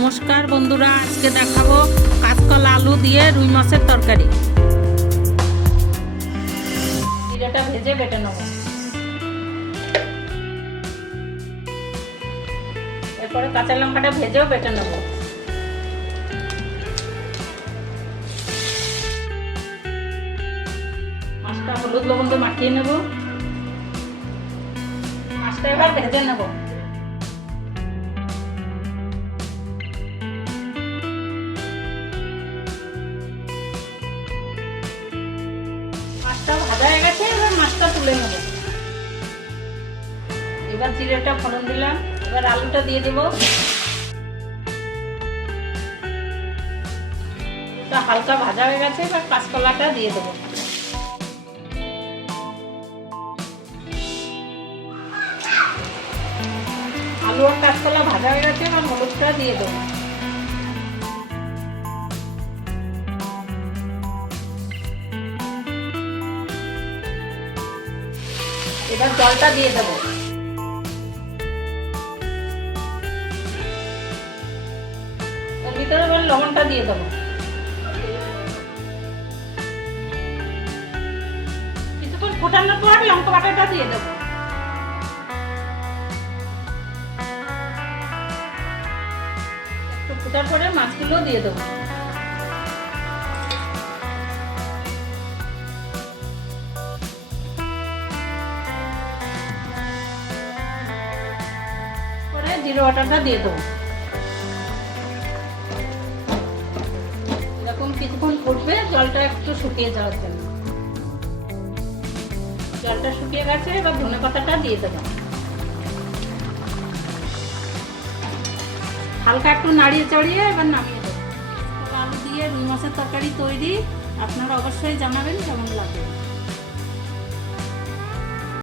নমস্কার বন্ধুরা, আজকে দেখাবো কাঁচকলা আলু দিয়ে রুই মাছের তরকারি। জিরাটা ভেজে বেটে নেব। এরপরে কাঁচা লঙ্কাটা ভেজেও বেটে নেব। মাছটা হলুদ লবণ দিয়ে মাখিয়ে নেব। মাছটা এবার ভেজে নেব। এবার জিরেটা ফোড়ন দিলাম। এবার আলুটা দিয়ে দেবো। আলুটা হালকা ভাজা হয়ে গেছে, এবার কাঁচকলাটা দিয়ে দেবো। আলু আর কাঁচকলা ভাজা হয়ে গেছে, এবার হলুদটা দিয়ে দেবো। এবার জলটা দিয়ে দেবো। লবণটা দিয়ে দেবো। কিছুক্ষণ ফোটানোর পর লঙ্কা বাটাটা দিয়ে দেবো। ফোটার পরে মাছগুলো দিয়ে দেবো। জিরো ওয়াটারটা দিয়ে দেবো। কিছুক্ষণ ফুটবে, জলটা একটু শুকিয়ে যাওয়ার জন্য। জলটা শুকিয়ে গেছে, এবার ধনে পাতাটা দিয়ে দেবো। হালকা একটু নাড়িয়ে চড়িয়ে এবার নামিয়ে দেবো। আলু দিয়ে রুই মাছের তরকারি তৈরি, আপনারা অবশ্যই জানাবেন কেমন লাগে